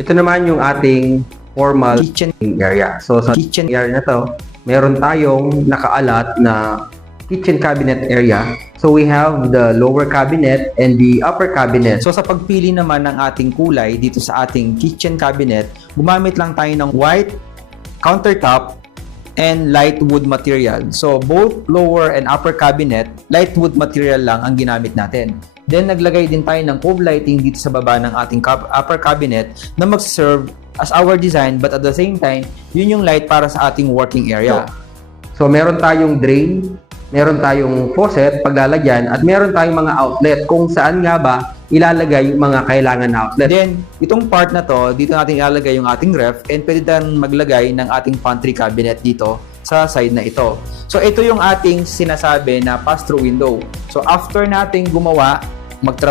Ito naman yung ating formal kitchen area. So sa kitchen area na to, meron tayong nakaalat na kitchen cabinet area. So we have the lower cabinet and the upper cabinet. So sa pagpili naman ng ating kulay dito sa ating kitchen cabinet, gumamit lang tayo ng white countertop and light wood material. So both lower and upper cabinet, light wood material lang ang ginamit natin. Then naglagay din tayo ng cove lighting dito sa baba ng ating upper cabinet na mag-serve as our design, but at the same time, yun yung light para sa ating working area. So meron tayong drain, meron tayong faucet, paglalagyan, at meron tayong mga outlet kung saan nga ba ilalagay yung mga kailangan na outlet. Then, itong part na to, dito natin ilalagay yung ating ref and pwede din maglagay ng ating pantry cabinet dito sa side na ito. So, ito yung ating sinasabi na pass-through window. So, after nating gumawa,